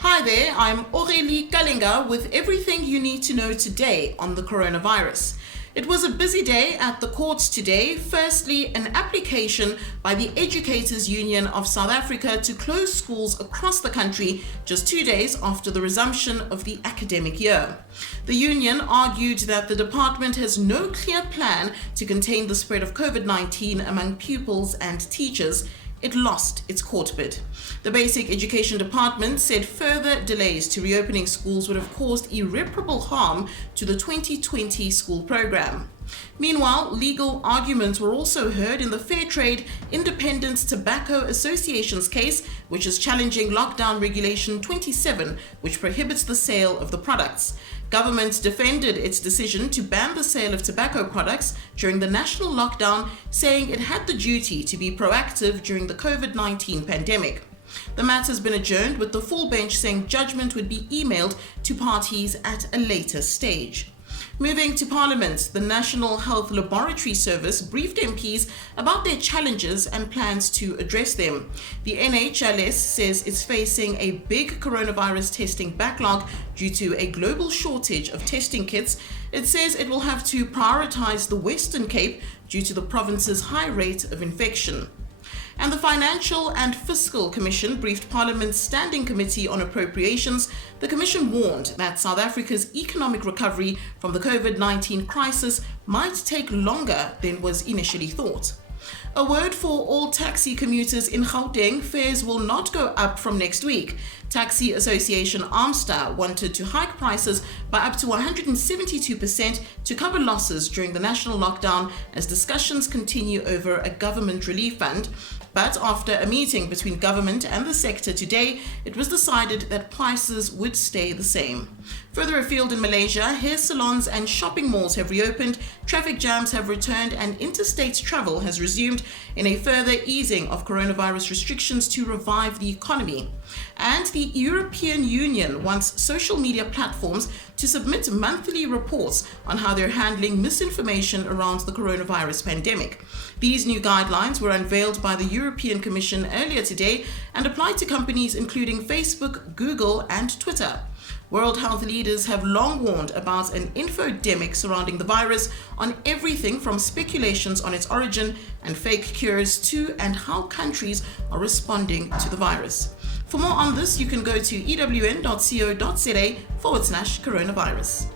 Hi there, I'm Aurélie Kalinga with everything you need to know today on the coronavirus. It was a busy day at the courts today. Firstly, an application by the Educators Union of South Africa to close schools across the country just 2 days after the resumption of the academic year. The union argued that the department has no clear plan to contain the spread of COVID-19 among pupils and teachers. It lost its court bid. The Basic Education Department said further delays to reopening schools would have caused irreparable harm to the 2020 school program. Meanwhile, legal arguments were also heard in the Fair Trade Independent Tobacco Association's case, which is challenging Lockdown Regulation 27, which prohibits the sale of the products. Government defended its decision to ban the sale of tobacco products during the national lockdown, saying it had the duty to be proactive during the COVID-19 pandemic. The matter has been adjourned, with the full bench saying judgment would be emailed to parties at a later stage. Moving to Parliament, the National Health Laboratory Service briefed MPs about their challenges and plans to address them. The NHLS says it's facing a big coronavirus testing backlog due to a global shortage of testing kits. It says it will have to prioritize the Western Cape due to the province's high rate of infection. And the Financial and Fiscal Commission briefed Parliament's Standing Committee on Appropriations. The Commission warned that South Africa's economic recovery from the COVID-19 crisis might take longer than was initially thought. A word for all taxi commuters in Gauteng: fares will not go up from next week. Taxi Association Armstar wanted to hike prices by up to 172% to cover losses during the national lockdown as discussions continue over a government relief fund. But after a meeting between government and the sector today, it was decided that prices would stay the same. Further afield in Malaysia, hair salons and shopping malls have reopened, traffic jams have returned, and interstate travel has resumed in a further easing of coronavirus restrictions to revive the economy. And the European Union wants social media platforms to submit monthly reports on how they're handling misinformation around the coronavirus pandemic. These new guidelines were unveiled by the European Commission earlier today and apply to companies including Facebook, Google, and Twitter. World health leaders have long warned about an infodemic surrounding the virus, on everything from speculations on its origin and fake cures to and how countries are responding to the virus. For more on this, you can go to ewn.co.za/coronavirus.